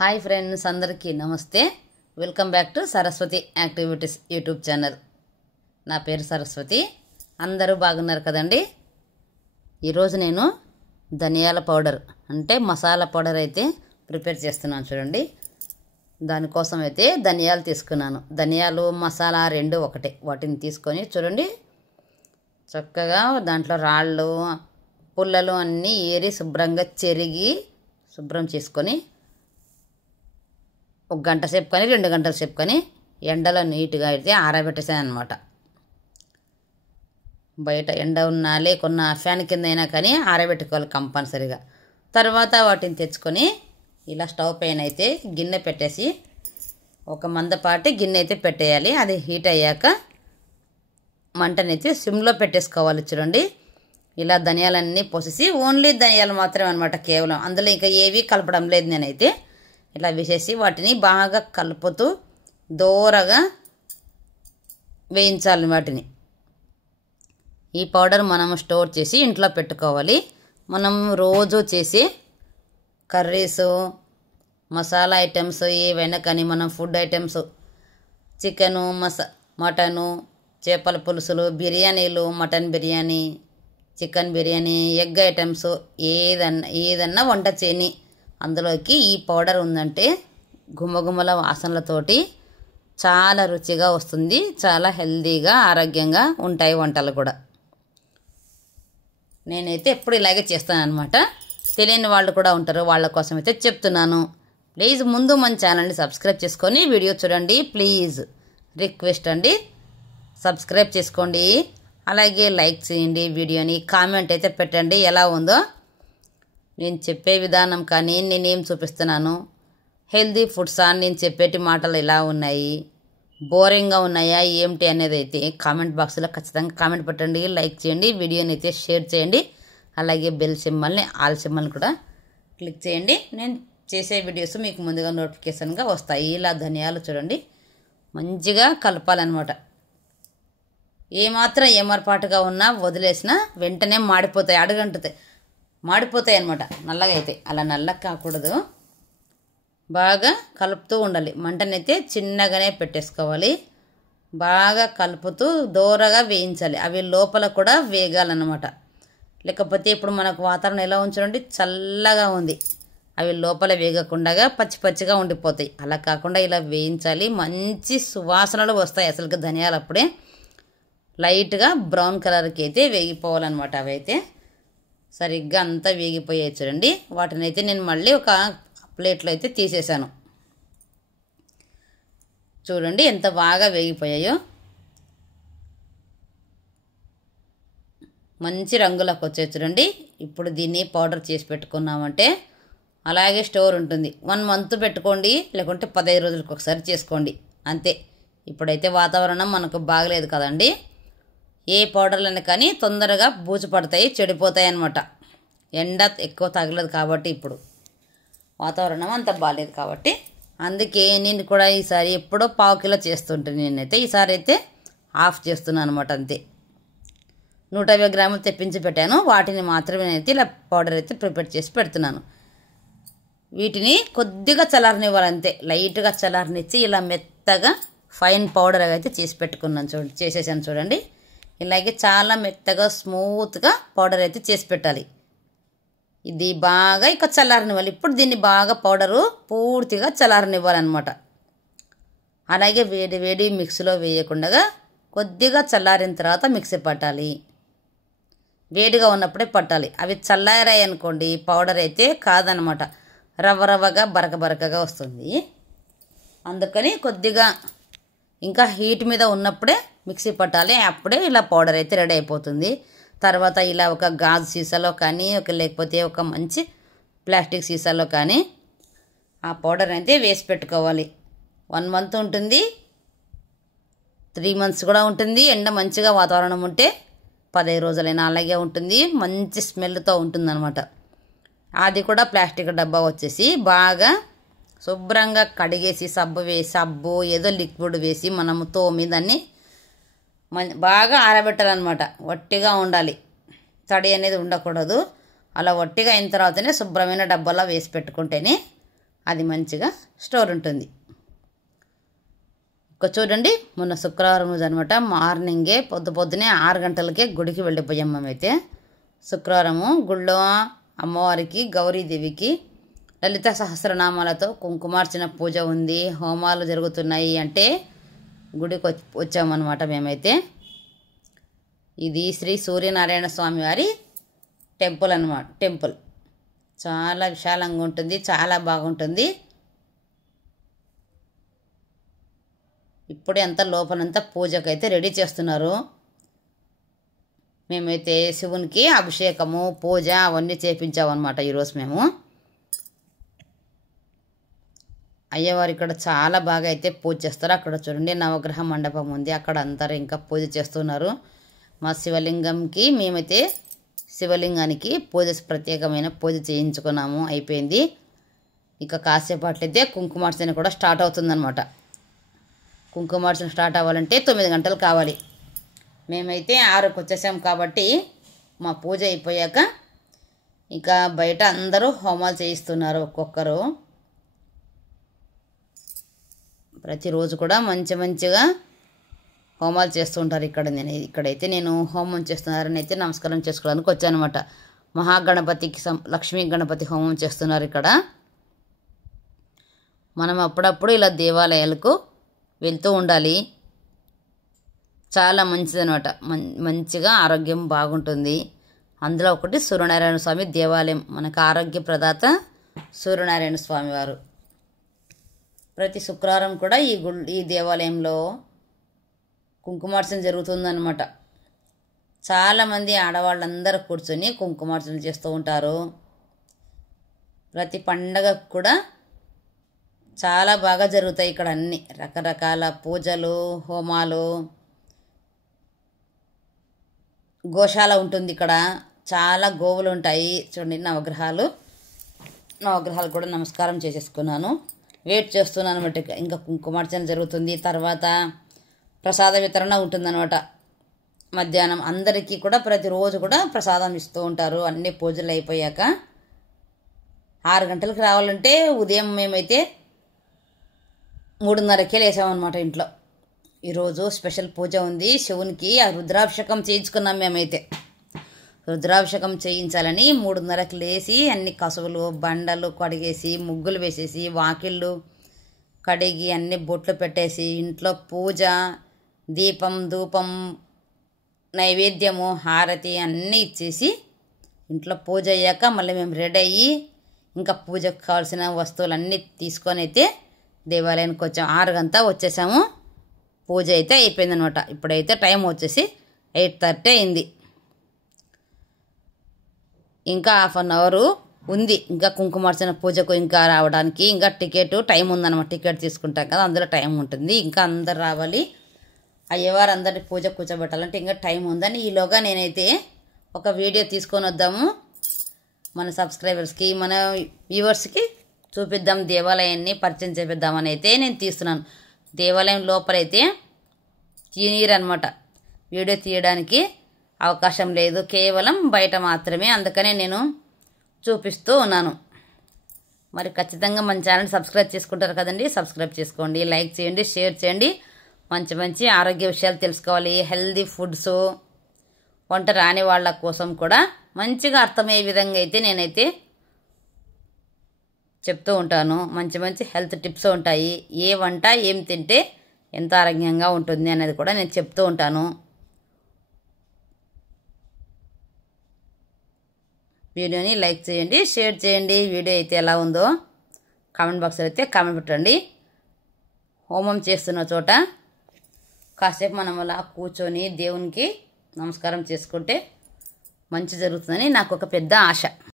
Hi friends, అందరికీ నమస్తే. Welcome back to Saraswati activities YouTube channel. నా పేరు సరస్వతి. అందరూ బాగున్నారు కదండి. ఈరోజు నేను ధనియాల పౌడర్ అంటే మసాలా పౌడర్ అయితే ప్రిపేర్ చేస్తున్నాను చూడండి. దానికోసం అయితే ధనియాలు తీసుకున్నాను. ధనియాలు మసాలా రెండు ఒకటే. వాటిని తీసుకొని చూడండి, చక్కగా దాంట్లో రాళ్ళు పుల్లలు అన్నీ ఏరి శుభ్రంగా చెరిగి శుభ్రం చేసుకొని 1 గంట సేపు కానీ 2 గంటల సేపు కానీ ఎండలో నీట్గా అయితే ఆరబెట్టేసాను అనమాట. బయట ఎండ ఉన్నా లేకున్నా ఫ్యాన్ కింద అయినా కానీ ఆరబెట్టుకోవాలి కంపల్సరీగా. తర్వాత వాటిని తెచ్చుకొని ఇలా స్టవ్ పైన అయితే గిన్నె పెట్టేసి ఒక మందపాటి గిన్నె అయితే పెట్టేయాలి. అది హీట్ అయ్యాక మంటనైతే సిమ్లో పెట్టేసుకోవాలి చూడండి. ఇలా ధనియాలన్నీ పోసేసి ఓన్లీ ధనియాలు మాత్రమే అనమాట, కేవలం. అందులో ఇంకా ఏవి కలపడం లేదు. నేనైతే ఇలా వేసేసి వాటిని బాగా కలుపుతూ దోరగా వేయించాలి వాటిని. ఈ పౌడర్ మనం స్టోర్ చేసి ఇంట్లో పెట్టుకోవాలి. మనం రోజు చేసే కర్రీసు, మసాలా ఐటమ్స్ ఏవైనా కానీ, మనం ఫుడ్ ఐటమ్స్ చికెను, మటను, చేపల పులుసులు, బిర్యానీలు, mutton biryani, chicken biryani, egg items ఏదన్నా వంట చేయని అందులోకి ఈ పౌడర్ ఉందంటే గుమగుమల వాసనలతోటి చాలా రుచిగా వస్తుంది. చాలా హెల్తీగా ఆరోగ్యంగా ఉంటాయి వంటలు కూడా. నేనైతే ఎప్పుడు ఇలాగే చేస్తాను అనమాట. తెలియని వాళ్ళు కూడా ఉంటారు, వాళ్ళ కోసం అయితే చెప్తున్నాను. ప్లీజ్ ముందు మన ఛానల్ని సబ్స్క్రైబ్ చేసుకొని వీడియో చూడండి. ప్లీజ్ రిక్వెస్ట్ అండి, సబ్స్క్రైబ్ చేసుకోండి. అలాగే లైక్ చేయండి, వీడియోని కామెంట్ అయితే పెట్టండి ఎలా ఉందో. నేను చెప్పే విధానం కానీ, నేనేం చూపిస్తున్నాను, హెల్తీ ఫుడ్సా, నేను చెప్పేటి మాటలు ఎలా ఉన్నాయి, బోరింగ్గా ఉన్నాయా ఏమిటి అనేది అయితే కామెంట్ బాక్స్లో ఖచ్చితంగా కామెంట్ పెట్టండి. లైక్ చేయండి, వీడియోని అయితే షేర్ చేయండి. అలాగే బెల్ సింబల్ని, ఆల్ సింబల్ని కూడా క్లిక్ చేయండి. నేను చేసే వీడియోస్ మీకు ముందుగా నోటిఫికేషన్గా వస్తాయి. ఇలా ధనియాలు చూడండి మంచిగా కలపాలన్నమాట. ఏమాత్రం ఏమరపాటుగా ఉన్నా వదిలేసినా వెంటనే మాడిపోతాయి, అడుగంటుతాయి, మాడిపోతాయి అన్నమాట. నల్లగా అయితే అలా నల్లగా కాకూడదు, బాగా కలుపుతూ ఉండాలి. మంటనైతే చిన్నగానే పెట్టేసుకోవాలి. బాగా కలుపుతూ దోరగా వేయించాలి. అవి లోపల కూడా వేగాలన్నమాట. లేకపోతే ఇప్పుడు మనకు వాతావరణం ఎలా ఉంచండి, చల్లగా ఉంది, అవి లోపల వేగకుండా పచ్చి పచ్చిగా ఉండిపోతాయి. అలా కాకుండా ఇలా వేయించాలి. మంచి సువాసనలు వస్తాయి అసలుకి ధనియాలు. అప్పుడే లైట్గా బ్రౌన్ కలర్కి అయితే వేగిపోవాలన్నమాట. అవి అయితే సరిగ్గా అంతా వేగిపోయాయి చూడండి. వాటిని అయితే నేను మళ్ళీ ఒక ప్లేట్లో అయితే తీసేసాను. చూడండి ఎంత బాగా వేగిపోయాయో. మంచి రంగులోకి వచ్చాయి చూడండి. ఇప్పుడు దీన్ని పౌడర్ చేసి పెట్టుకున్నామంటే అలాగే స్టోర్ ఉంటుంది. 1 మంత్ పెట్టుకోండి, లేకుంటే 15 రోజులకు ఒకసారి చేసుకోండి, అంతే. ఇప్పుడైతే వాతావరణం మనకు బాగలేదు కదండి. ఏ పౌడర్లైనా కానీ తొందరగా బూజు పడతాయి, చెడిపోతాయి అన్నమాట. ఎండ ఎక్కువ తగలదు కాబట్టి, ఇప్పుడు వాతావరణం అంత బాగాలేదు కాబట్టి. అందుకే నేను కూడా ఈసారి ఎప్పుడో 1/2 కిలో చేస్తుంటాను. నేనైతే ఈసారి అయితే హాఫ్ చేస్తున్నాను అనమాట, అంతే. 150 గ్రాములు తెప్పించి పెట్టాను. వాటిని మాత్రమే అయితే ఇలా పౌడర్ అయితే ప్రిపేర్ చేసి పెడుతున్నాను. వీటిని కొద్దిగా చల్లారనివ్వాలి, అంతే. లైట్గా చల్లారనిచ్చి ఇలా మెత్తగా ఫైన్ పౌడర్ అయితే చేసి పెట్టుకున్నాను చూడండి, చేసేసాను చూడండి. ఇలాగే చాలా మెత్తగా స్మూత్గా పౌడర్ అయితే చేసి పెట్టాలి. ఇది బాగా ఇక చల్లారనివ్వాలి. ఇప్పుడు దీన్ని బాగా పౌడరు పూర్తిగా చల్లారనివ్వాలన్నమాట. అలాగే వేడి వేడి మిక్సీలో వేయకుండా కొద్దిగా చల్లారిన తర్వాత మిక్సీ పట్టాలి. వేడిగా ఉన్నప్పుడే పట్టాలి. అవి చల్లారాయి అనుకోండి, పౌడర్ అయితే కాదనమాట, రవ్వ రవ్వగా బరక బరకగా వస్తుంది. అందుకని కొద్దిగా ఇంకా హీట్ మీద ఉన్నప్పుడే మిక్సీ పట్టాలి. అప్పుడే ఇలా పౌడర్ అయితే రెడీ అయిపోతుంది. తర్వాత ఇలా ఒక గాజు సీసాలో కానీ, లేకపోతే ఒక మంచి ప్లాస్టిక్ సీసాలో కానీ ఆ పౌడర్ అయితే వేసి పెట్టుకోవాలి. 1 మంత్ ఉంటుంది, 3 మంత్స్ కూడా ఉంటుంది. ఎండ మంచిగా వాతావరణం ఉంటే 15 రోజులైనా అలాగే ఉంటుంది. మంచి స్మెల్తో ఉంటుందన్నమాట. అది కూడా ప్లాస్టిక్ డబ్బా వచ్చేసి బాగా శుభ్రంగా కడిగేసి సబ్బు ఏదో లిక్విడ్ వేసి మనము తోమి దాన్ని బాగా ఆరబెట్టాలన్నమాట. వట్టిగా ఉండాలి, తడి అనేది ఉండకూడదు. అలా వట్టిగా అయిన తర్వాతనే శుభ్రమైన డబ్బాలో వేసి పెట్టుకుంటేనే అది మంచిగా స్టోర్ ఉంటుంది. ఇక చూడండి, మొన్న శుక్రవారం రోజు అనమాట, మార్నింగే పొద్దునే 6 గంటలకే గుడికి వెళ్ళిపోయాం మేమైతే. శుక్రవారము గుళ్ళో అమ్మవారికి గౌరీదేవికి లలిత సహస్రనామాలతో కుంకుమార్చన పూజ ఉంది, హోమాలు జరుగుతున్నాయి అంటే గుడికి వచ్చామన్నమాట మేమైతే. ఇది శ్రీ సూర్యనారాయణ స్వామి వారి టెంపుల్ అన్నమాట. టెంపుల్ చాలా విశాలంగా ఉంటుంది, చాలా బాగుంటుంది. ఇప్పుడే అంతా లోపలంతా పూజకైతే రెడీ చేస్తున్నారు. మేమైతే శివునికి అభిషేకము పూజ అవన్నీ చేపించామన్నమాట ఈరోజు మేము. అయ్యవారు ఇక్కడ చాలా బాగా అయితే పూజ చేస్తారు. అక్కడ చూడండి నవగ్రహ మండపం ఉంది, అక్కడ అందరూ ఇంకా పూజ చేస్తున్నారు. మా శివలింగంకి మేమైతే శివలింగానికి ప్రత్యేకమైన పూజ చేయించుకున్నాము, అయిపోయింది. ఇక కాసేపట్లయితే కుంకుమార్చన కూడా స్టార్ట్ అవుతుందన్నమాట. కుంకుమార్చన స్టార్ట్ అవ్వాలంటే 9 గంటలు కావాలి. మేమైతే 6కి వచ్చేసాం కాబట్టి మా పూజ అయిపోయాక ఇక బయట అందరూ హోమాలు చేయిస్తున్నారు ఒక్కొక్కరు. ప్రతిరోజు కూడా మంచిగా హోమాలు చేస్తూ ఉంటారు. ఇక్కడైతే నేను హోమం చేస్తున్నారని అయితే నమస్కారం చేసుకోవడానికి వచ్చానమాట. మహాగణపతికి లక్ష్మీ గణపతి హోమం చేస్తున్నారు ఇక్కడ. మనం అప్పుడప్పుడు ఇలా దేవాలయాలకు వెళ్తూ ఉండాలి, చాలా మంచిదనమాట. మంచిగా ఆరోగ్యం బాగుంటుంది. అందులో ఒకటి సూర్యనారాయణ స్వామి దేవాలయం, మనకు ఆరోగ్య ప్రదాత సూర్యనారాయణ స్వామి వారు. ప్రతి శుక్రవారం కూడా ఈ దేవాలయంలో కుంకుమార్చన జరుగుతుందన్నమాట. చాలామంది ఆడవాళ్ళందరూ కూర్చొని కుంకుమార్చన చేస్తూ ఉంటారు. ప్రతి పండగకు కూడా చాలా బాగా జరుగుతాయి ఇక్కడ. అన్ని రకరకాల పూజలు, హోమాలు, గోశాల ఉంటుంది ఇక్కడ. చాలా గోవులు ఉంటాయి. చూడండి నవగ్రహాలు కూడా నమస్కారం చేసేసుకున్నాను. వెయిట్ చేస్తున్నాను అనమాట. ఇంకా కుంకుమార్చన జరుగుతుంది. తర్వాత ప్రసాద వితరణ ఉంటుందన్నమాట. మధ్యాహ్నం అందరికీ కూడా ప్రతిరోజు కూడా ప్రసాదం ఇస్తూ ఉంటారు. అన్ని పూజలు అయిపోయాక 6 గంటలకు రావాలంటే ఉదయం మేమైతే 3:30కే లేసామన్నమాట ఇంట్లో. ఈరోజు స్పెషల్ పూజ ఉంది శివునికి. ఆ రుద్రాభిషేకం చేయించుకున్నాం మేమైతే. రుద్రాభిషేకం చేయించాలని 3:30కి లేచి అన్ని కసువులు బండలు కడిగేసి ముగ్గులు వేసేసి వాకిళ్ళు కడిగి అన్ని బొట్లు పెట్టేసి ఇంట్లో పూజ, దీపం ధూపం నైవేద్యము హారతి అన్నీ ఇచ్చేసి ఇంట్లో పూజ అయ్యాక మళ్ళీ మేము రెడీ అయ్యి ఇంకా పూజకు కావాల్సిన వస్తువులన్నీ తీసుకొని అయితే దేవాలయానికి వచ్చాము. 6 గంటలకు వచ్చేసాము. పూజ అయితే అయిపోయిందనమాట. ఇప్పుడైతే టైం వచ్చేసి 8:30 అయింది. ఇంకా 1/2 అవర్ ఉంది ఇంకా కుంకుమార్చన పూజకు ఇంకా రావడానికి. ఇంకా టైం ఉందన్నమాట. టికెట్ తీసుకుంటాం కదా, అందులో టైం ఉంటుంది. ఇంకా అందరు రావాలి, అయ్యవారు అందరినీ పూజ కూర్చోబెట్టాలంటే ఇంకా టైం ఉందని ఈలోగా నేనైతే ఒక వీడియో తీసుకొని వద్దాము, మన సబ్స్క్రైబర్స్కి మన వ్యూవర్స్కి చూపిద్దాం, దేవాలయాన్ని పరిచయం చేపిద్దామని అయితే నేను తీస్తున్నాను. దేవాలయం లోపలైతే తీయనీరనమాట, వీడియో తీయడానికి అవకాశం లేదు, కేవలం బయట మాత్రమే. అందుకనే నేను చూపిస్తూ ఉన్నాను. మరి ఖచ్చితంగా మన ఛానల్ సబ్స్క్రైబ్ చేసుకుంటారు కదండి. సబ్స్క్రైబ్ చేసుకోండి, లైక్ చేయండి, షేర్ చేయండి. మంచి ఆరోగ్య విషయాలు తెలుసుకోవాలి. హెల్దీ ఫుడ్స్, వంట రాని వాళ్ళ కోసం కూడా మంచిగా అర్థమయ్యే విధంగా అయితే నేనైతే చెప్తూ ఉంటాను. మంచి హెల్త్ టిప్స్ ఉంటాయి. ఏ వంట ఏం తింటే ఎంత ఆరోగ్యంగా ఉంటుంది అనేది కూడా నేను చెప్తూ ఉంటాను. వీడియోని లైక్ చేయండి, షేర్ చేయండి. వీడియో అయితే ఎలా ఉందో కామెంట్ బాక్స్లో అయితే కామెంట్ పెట్టండి. హోమం చేస్తున్న చోట కాసేపు మనం అలా కూర్చొని దేవునికి నమస్కారం చేసుకుంటే మంచి జరుగుతుందని నాకు ఒక పెద్ద ఆశ.